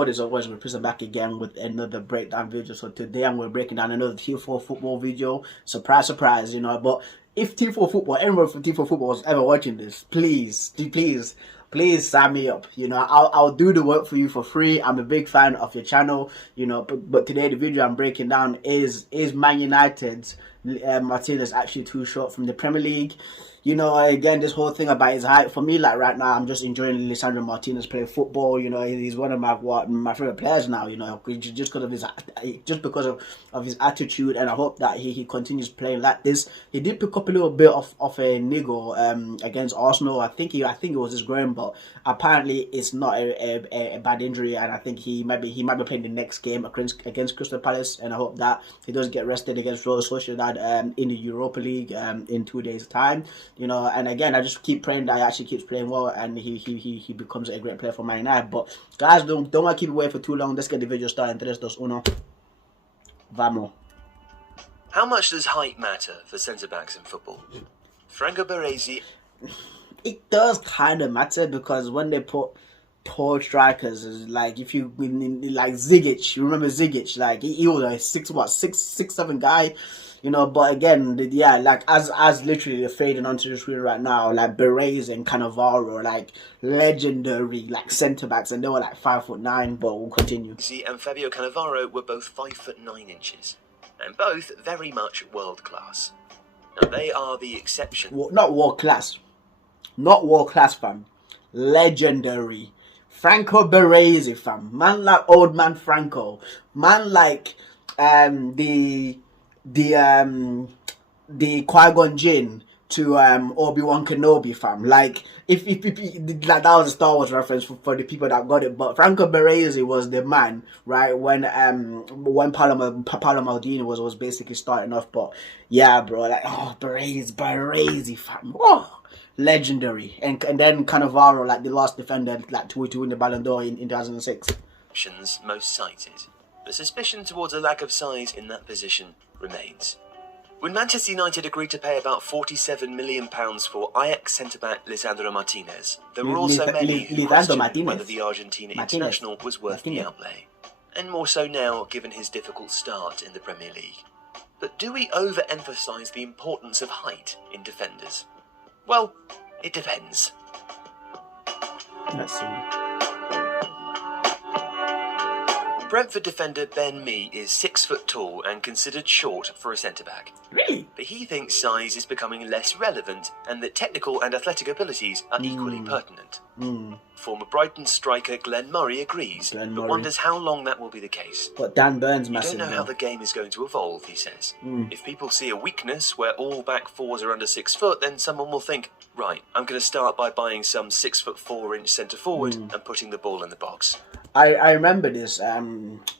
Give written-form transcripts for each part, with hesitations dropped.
what is always, we're present back again with another breakdown video. So today I'm going to breaking down another Tifo Football video. Surprise, surprise, you know. But if Tifo Football, anyone from Tifo Football was ever watching this, please sign me up. You know, I'll do the work for you for free. I'm a big fan of your channel, you know. But today the video I'm breaking down is Man United's Martinez actually too short from the Premier League. You know, again, this whole thing about his height, for me, like right now, I'm just enjoying Lisandro Martinez play football. You know, he's one of my favorite players now. You know, just because of his attitude, and I hope that he continues playing like this. He did pick up a little bit of a niggle against Arsenal. I think it was his groin, but apparently it's not a bad injury, and I think he might be playing the next game against Crystal Palace, and I hope that he does get rested against Real Sociedad in the Europa League in 2 days' time. You know, and again, I just keep praying that he actually keeps playing well and he becomes a great player for Man United. But guys, don't want to keep away for too long. Let's get the video started. Tres, dos, uno. Vamos. How much does height matter for centre-backs in football? Franco Baresi. It does kind of matter, because when they put tall strikers, like if you like Zigic, you remember Zigic, like he was a 6'7" guy. You know, but again, yeah, like as literally they're fading onto the screen right now, like Berets and Cannavaro, like legendary like centre backs, and they were like 5'9". But we'll continue. And Fabio Cannavaro were both 5'9", and both very much world class. Now they are the exception. Well, not world class, fam. Legendary. Franco Baresi, fam. Man like old man Franco. Man like the Qui-Gon Jinn to Obi-Wan Kenobi, fam. Like if like that was a Star Wars reference for the people that got it. But Franco Baresi was the man, right, when Paolo Maldini was basically starting off. But yeah, bro, like Baresi, fam. Oh, legendary. And then Cannavaro, like the last defender, like to win the Ballon d'Or in 2006. Most cited. The suspicion towards a lack of size in that position remains. When Manchester United agreed to pay about £47 million for Ajax centre-back Lisandro Martinez, there were also many who questioned whether the Argentina international was worth the outlay. And more so now, given his difficult start in the Premier League. But do we overemphasise the importance of height in defenders? Well, it depends. Let's see. Brentford defender Ben Mee is 6 foot tall and considered short for a centre-back. Really? But he thinks size is becoming less relevant and that technical and athletic abilities are equally pertinent. Former Brighton striker Glenn Murray agrees, but wonders how long that will be the case. But Dan Burns massive. You don't know how the game is going to evolve, he says. If people see a weakness where all back fours are under 6 foot, then someone will think, right, I'm going to start by buying some 6'4" centre forward and putting the ball in the box. I remember this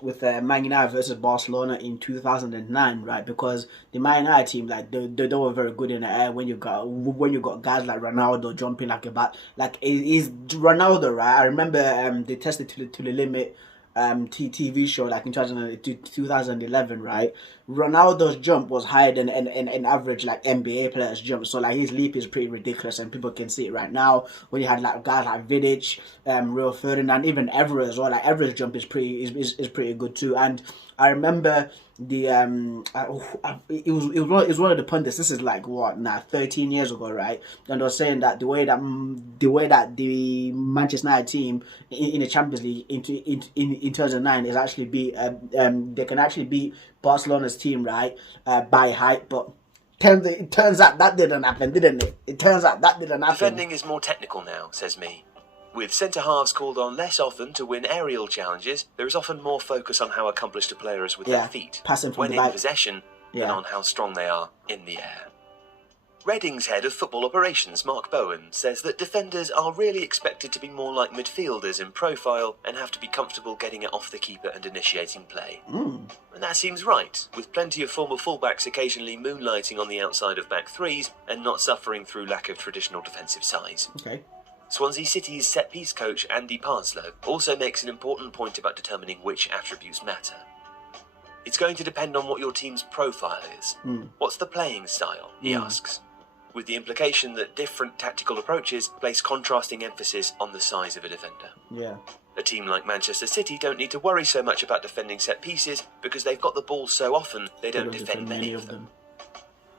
with Man United versus Barcelona in 2009, right? Because the Man United team, like they were very good in the air. When you got guys like Ronaldo jumping like a bat, like is Ronaldo, right? I remember they tested to the limit TV show like in 2011, right? Ronaldo's jump was higher than an average like NBA player's jump, so like his leap is pretty ridiculous, and people can see it right now when you had like guys like Vidic, Rio Ferdinand, even Evra as well. Like Evra's jump is pretty good too. And I remember the it was one of the pundits. This is like 13 years ago, right? And they were saying that the way that the Manchester United team in the Champions League in 2009 is actually they can actually beat Barcelona's team, right, by height. But it turns out that didn't happen, didn't it? It turns out that didn't happen. Defending is more technical now, says Mee. With centre-halves called on less often to win aerial challenges, there is often more focus on how accomplished a player is with their feet, when in possession, than on how strong they are in the air. Reading's head of football operations, Mark Bowen, says that defenders are really expected to be more like midfielders in profile and have to be comfortable getting it off the keeper and initiating play. And that seems right, with plenty of former fullbacks occasionally moonlighting on the outside of back threes and not suffering through lack of traditional defensive size. Okay. Swansea City's set-piece coach Andy Parslow also makes an important point about determining which attributes matter. It's going to depend on what your team's profile is. What's the playing style, he asks, with the implication that different tactical approaches place contrasting emphasis on the size of a defender. Yeah. A team like Manchester City don't need to worry so much about defending set pieces because they've got the ball so often they don't defend many of them.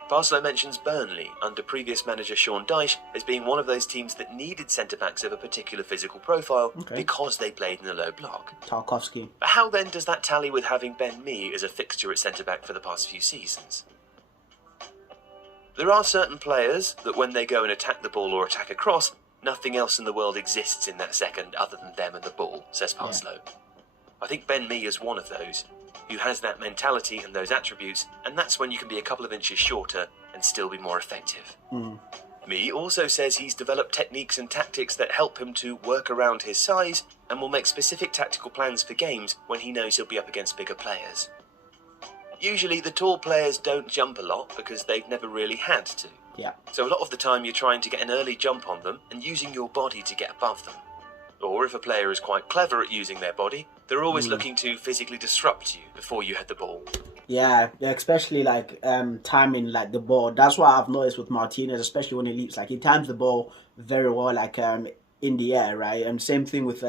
Parslow mentions Burnley, under previous manager Sean Dyche, as being one of those teams that needed centre-backs of a particular physical profile because they played in a low block. Tarkowski. But how then does that tally with having Ben Mee as a fixture at centre-back for the past few seasons? There are certain players that when they go and attack the ball or attack a cross, nothing else in the world exists in that second other than them and the ball, says Parslow. Yeah. I think Ben Mee is one of those, who has that mentality and those attributes, and that's when you can be a couple of inches shorter and still be more effective. Mee also says he's developed techniques and tactics that help him to work around his size and will make specific tactical plans for games when he knows he'll be up against bigger players. Usually the tall players don't jump a lot because they've never really had to. Yeah. So a lot of the time you're trying to get an early jump on them and using your body to get above them. Or if a player is quite clever at using their body, they're always looking to physically disrupt you before you hit the ball. Yeah, especially like timing like the ball. That's what I've noticed with Martinez, especially when he leaps. Like he times the ball very well, like in the air, right? And same thing with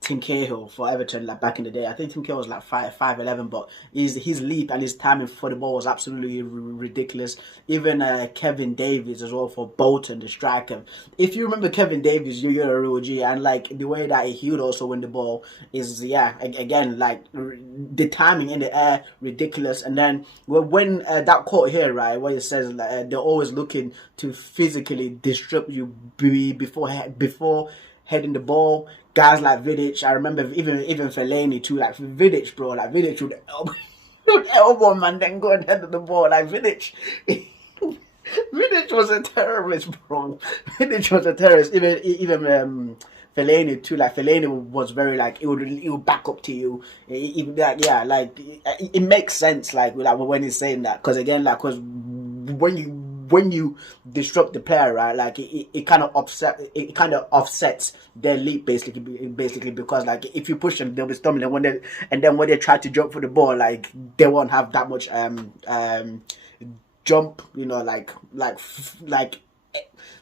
Tim Cahill for Everton, like back in the day. I think Tim Cahill was like 5'11", but his leap and his timing for the ball was absolutely ridiculous. Even Kevin Davies as well for Bolton, the striker. If you remember Kevin Davies, you're a real G, and like the way that he would also win the ball is again like the timing in the air ridiculous. And then when that quote here, right, where it says like, they're always looking to physically disrupt you before heading the ball. Guys like Vidic, I remember even Fellaini too. Like Vidic, bro, like Vidic would elbow man, then go and head the ball. Like Vidic, Vidic was a terrorist, bro. Vidic was a terrorist. Even Fellaini too. Like Fellaini was very like it would back up to you. It makes sense. Like when he's saying that, because again, like because when you disrupt the player, right, like it kind of offsets their leap basically because like if you push them, they'll be stumbling and then when they try to jump for the ball, like they won't have that much jump, you know, like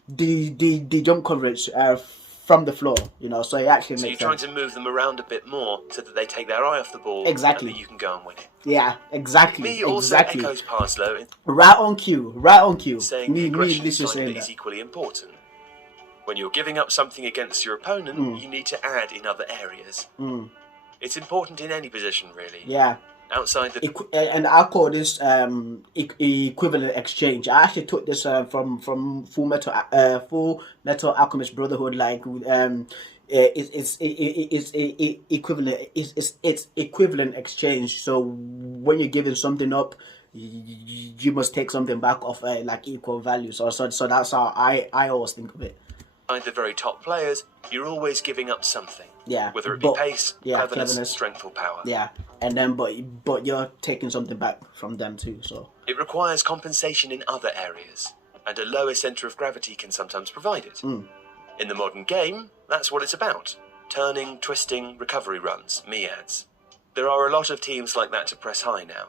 the jump coverage from the floor, you know, so it actually makes sense. So you're trying to move them around a bit more so that they take their eye off the ball, exactly, and that you can go and win it. Yeah, exactly. Mee also echoes Parslow, right on cue, saying the aggression side is equally important. When you're giving up something against your opponent, you need to add in other areas. It's important in any position, really. Yeah. Outside the and I call this equivalent exchange. I actually took this from Full Metal Alchemist Brotherhood. Like it's equivalent exchange. So when you're giving something up, you must take something back of like equal value. So that's how I always think of it. The very top players, you're always giving up something. Yeah. Whether it be pace, cleverness, strength or power. Yeah. And then but you're taking something back from them too, so it requires compensation in other areas, and a lower centre of gravity can sometimes provide it. In the modern game, that's what it's about. Turning, twisting, recovery runs, Mee adds. There are a lot of teams like that to press high now.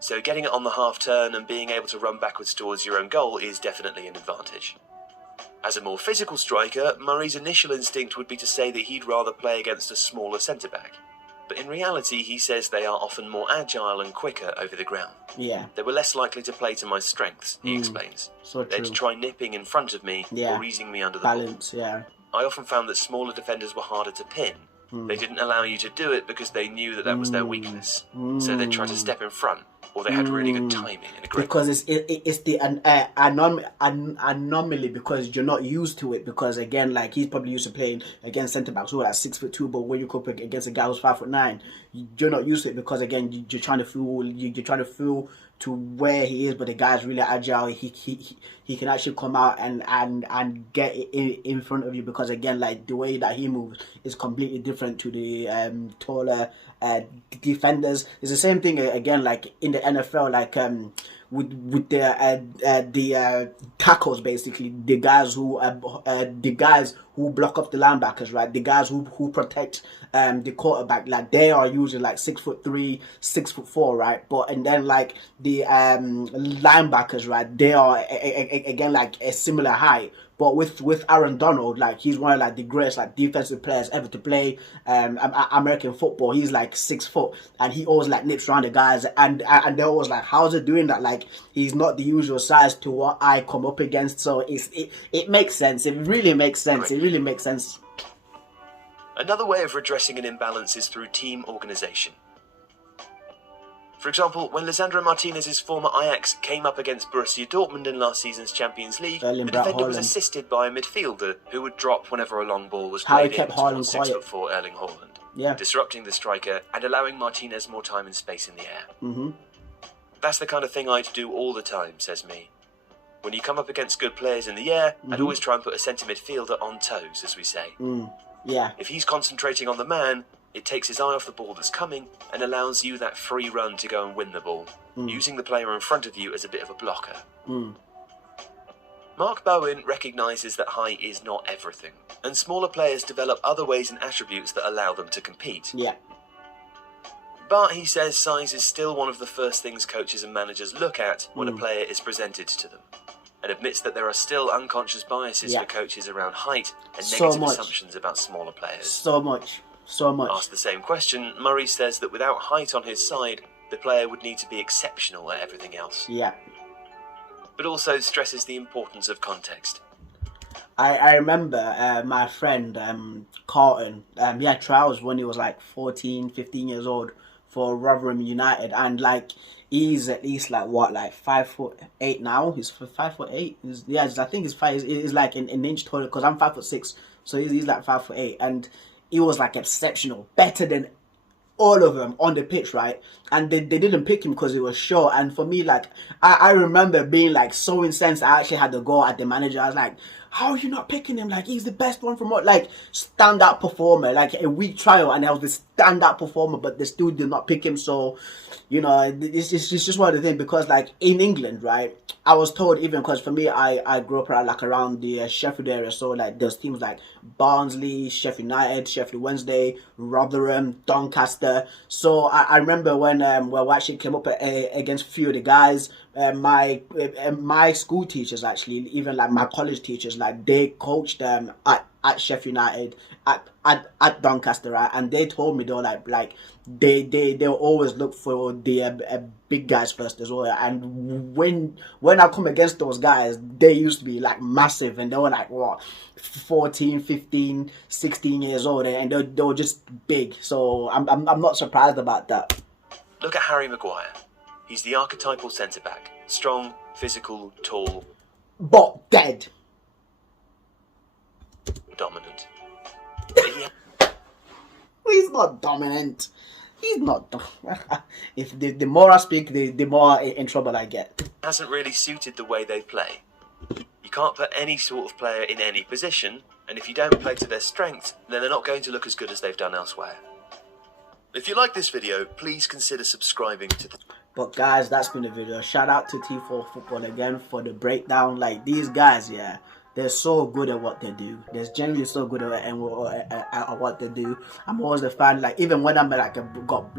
So getting it on the half turn and being able to run backwards towards your own goal is definitely an advantage. As a more physical striker, Murray's initial instinct would be to say that he'd rather play against a smaller centre-back. But in reality, he says they are often more agile and quicker over the ground. Yeah. They were less likely to play to my strengths, he explains. So They'd try nipping in front of me or easing me under the balance, ball. Yeah. I often found that smaller defenders were harder to pin. They didn't allow you to do it because they knew that was their weakness. So they'd try to step in front, or they had really good timing and a great... Because it's the anomaly because you're not used to it. Because again, like he's probably used to playing against centre backs who are like 6'2", but when you go against a guy who's 5'9", you're not used to it because again you're trying to feel to where he is, but the guy's really agile. He can actually come out and get in front of you because again, like the way that he moves is completely different to the taller defenders. It's the same thing again, like in the NFL, like with the tackles, basically the guys who block off the linebackers, right? The guys who protect the quarterback, like they are usually like 6'3", 6'4", right? And then like the linebackers, right? They are again like a similar height, But with Aaron Donald, like he's one of like the greatest like defensive players ever to play American football. He's like 6 foot, and he always like nips around the guys, and they're always like, how's it doing that? Like he's not the usual size to what I come up against. So it makes sense. It really makes sense. It really makes sense. Another way of redressing an imbalance is through team organisation. For example, when Lisandro Martinez's former Ajax came up against Borussia Dortmund in last season's Champions League, the defender was assisted by a midfielder who would drop whenever a long ball was played in towards 6'4" Erling Haaland, disrupting the striker and allowing Martinez more time and space in the air. That's the kind of thing I'd do all the time, says me. When you come up against good players in the air, I'd always try and put a centre midfielder on toes, as we say. If he's concentrating on the man, it takes his eye off the ball that's coming and allows you that free run to go and win the ball, using the player in front of you as a bit of a blocker. Mark Bowen recognises that height is not everything, and smaller players develop other ways and attributes that allow them to compete. But he says size is still one of the first things coaches and managers look at when a player is presented to them, and admits that there are still unconscious biases for coaches around height and negative assumptions about smaller players. So much. Asked the same question, Murray says that without height on his side, the player would need to be exceptional at everything else. But also stresses the importance of context. I remember my friend Carlton, he had trials when he was like 14, 15 years old for Rotherham United, and like he's at least like what, like 5'8" now. He's 5'8". I think he's like an inch taller because I'm 5'6", so he's like 5'8", and he was like exceptional, better than all of them on the pitch, right? And they didn't pick him because he was short. And for me, like I remember being like so incensed. I actually had to go at the manager. I was like, how are you not picking him? Like he's the best one from what, like standout performer, like a week trial, and I was the standout performer, but they still did not pick him. So, you know, it's just one of the things, because like in England, right, I was told, even because for me, I grew up around the Sheffield area, so like there's teams like Barnsley, Sheffield United, Sheffield Wednesday, Rotherham, Doncaster. So I remember when we actually came up against a few of the guys. My school teachers, actually, even like my college teachers, like they coached at Sheffield United, at Doncaster, right? And they told me though, like they always look for the big guys first as well. And when I come against those guys, they used to be like massive, and they were like what, 14, 15, 16 years old, and they were just big. So I'm not surprised about that. Look at Harry Maguire. He's the archetypal centre-back. Strong, physical, tall. But dead. Dominant. He's not dominant. He's not. If the more I speak, the more in trouble I get. Hasn't really suited the way they play. You can't put any sort of player in any position, and if you don't play to their strengths, then they're not going to look as good as they've done elsewhere. If you like this video, please consider subscribing to the... But guys, that's been the video. Shout out to Tifo Football again for the breakdown. Like these guys, yeah, they're so good at what they do. They're generally so good at what they do. I'm always a fan. Like even when I'm got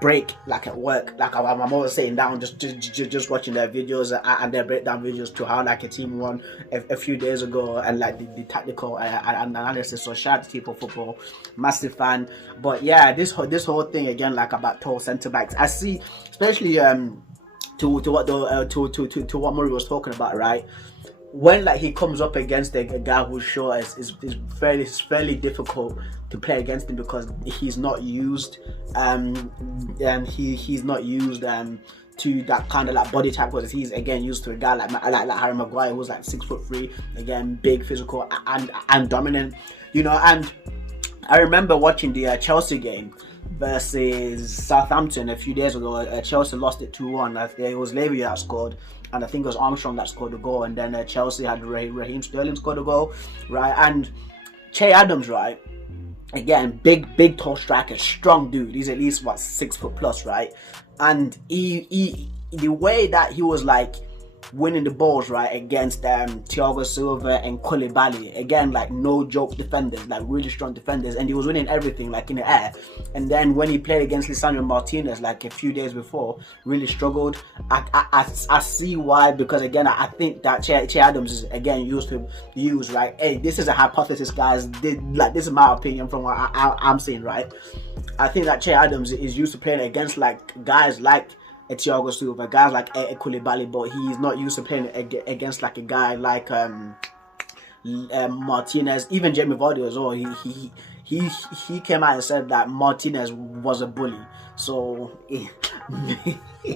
break at work, like I'm always sitting down just watching their videos and their breakdown videos to how like a team won a few days ago, and like the tactical analysis. So shout out to Tifo Football, massive fan. But yeah, this whole thing again, like about tall centre backs, I see, especially to what Murray was talking about, right? When like he comes up against a guy who's short, is fairly difficult to play against him, because he's not used he's not used to that kind of like body type, because he's again used to a guy like Harry Maguire, who's like 6'3", again big, physical and dominant, you know. And I remember watching the Chelsea game versus Southampton a few days ago. Chelsea lost it 2-1. It was Lavia that scored, and I think it was Armstrong that scored the goal, and then Chelsea had Raheem Sterling scored a goal, right? And Che Adams, right? Again, big tall striker, strong dude. He's at least what, 6 foot plus, right? And he the way that he was like winning the balls, right, against Thiago Silva and Koulibaly. Again, like no joke defenders, like really strong defenders, and he was winning everything like in the air. And then when he played against Lisandro Martinez like a few days before, really struggled. I see why, because again I think that Che Adams is again used to use, right. Hey, this is a hypothesis, guys. This is my opinion from what I'm saying, right. I think that Che Adams is used to playing against like guys like Thiago Silva, guys like Koulibaly, but he's not used to playing against like a guy like Martinez, even Jamie Vardy as well. He came out and said that Martinez was a bully. So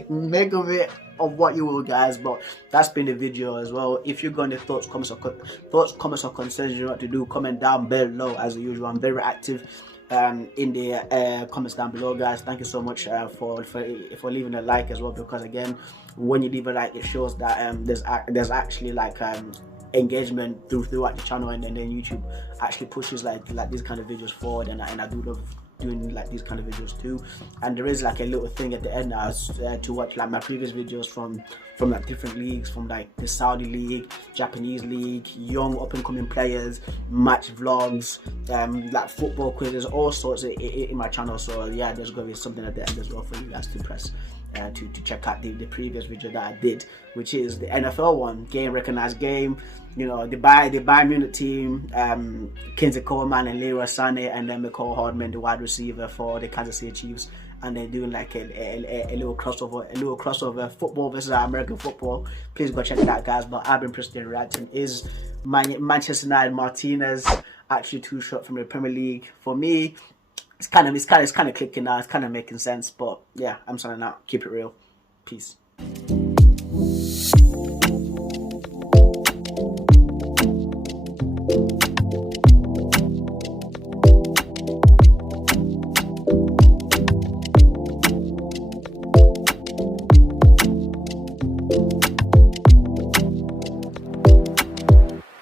make of it of what you will, guys. But that's been the video as well. If you've got any thoughts, comments, or concerns, you know what to do. Comment down below as usual. I'm very active in the comments down below, guys. Thank you so much for leaving a like as well, because again, when you leave a like, it shows that there's actually like engagement throughout the channel, and then YouTube actually pushes like these kind of videos forward, and I do love doing like these kind of videos too. And there is like a little thing at the end now to watch like my previous videos from like different leagues, from like the Saudi league, Japanese league, young up and coming players, match vlogs, like football quizzes, all sorts in my channel. So yeah, there's going to be something at the end as well for you guys to press to check out the previous video that I did, which is the NFL one, game recognized game. You know, the Bayern Munich team, Kingsley Coleman and Leroy Sané, and then McCall Hardman, the wide receiver for the Kansas City Chiefs, and they're doing like a little crossover, football versus American football. Please go check it out, guys. But I've been personally reacting. Is Manchester United Martinez actually too short from the Premier League? For me, it's kind of clicking now. It's kind of making sense. But yeah, I'm signing out. Keep it real. Peace.